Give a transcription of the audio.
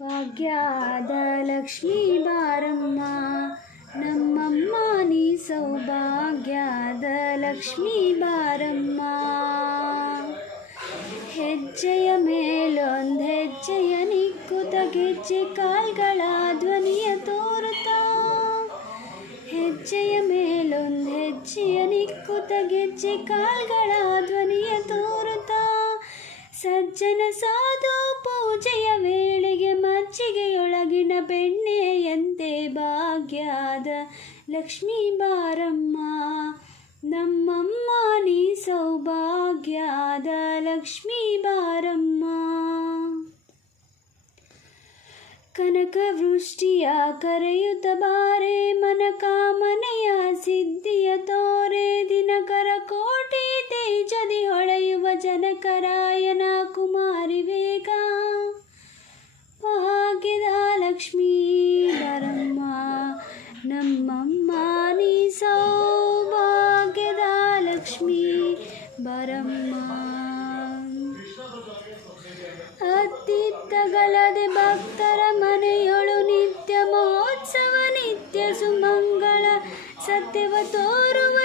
ಭಾಗ್ಯದ ಲಕ್ಷ್ಮೀ ಬಾರಮ್ಮ ನಮ್ಮಮ್ಮ ನೀ ಸೌಭಾಗ್ಯದ ಲಕ್ಷ್ಮೀ ಬಾರಮ್ಮ. ಹೆಜ್ಜೆಯ ಮೇಲೊಂದು ಹೆಜ್ಜೆಯ ನಿಕ್ಕುತ ಗೆಜ್ಜೆ ಕಾಲ್ಗಳ ಧ್ವನಿಯ ತೋರುತ್ತಾ, ಹೆಜ್ಜೆಯ ಮೇಲೊಂದು ಹೆಜ್ಜೆಯ ನಿಕ್ಕುತ ಗೆಜ್ಜೆ ಕಾಲ್ಗಳ ಧ್ವನಿಯ ತೋರುತ್ತಾ, ಸಜ್ಜನ ಸಾಧು ಪೂಜೆಯ ವೇಳೆಗೆ ಮಜ್ಜಿಗೆಯೊಳಗಿನ ಬೆಣ್ಣೆಯಂತೆ ಭಾಗ್ಯದ ಲಕ್ಷ್ಮೀ ಬಾರಮ್ಮ ನಮ್ಮಮ್ಮ ನೀ ಸೌಭಾಗ್ಯದ ಲಕ್ಷ್ಮೀ ಬಾರಮ್ಮ. ಕನಕ ವೃಷ್ಟಿಯ ಕರೆಯುತ್ತ ಬಾರೆ ಮನಕಾಮನೆಯ ಸಿದ್ಧಿಯ ತೋರೆ, ದಿನಕರ ಕೋಟಿ ತೇಜದಿ ಹೊಳೆಯುವ ಜನಕರಾಯನ ಕುಮಾರಿ ವೇಗ, ಭಾಗ್ಯದ ಲಕ್ಷ್ಮೀ ಬಾರಮ್ಮ ನಮ್ಮಮ್ಮ ನೀ ಸೌಭಾಗ್ಯದ ಲಕ್ಷ್ಮೀ ಬಾರಮ್ಮ. ಅತ್ತಿತ್ತಗಲದೆ ಭಕ್ತರ ಮನೆಯೊಳು ನಿತ್ಯ ಮಹೋತ್ಸವ ನಿತ್ಯ ಸುಮಂಗಳ ಸತ್ಯವ ತೋರುವ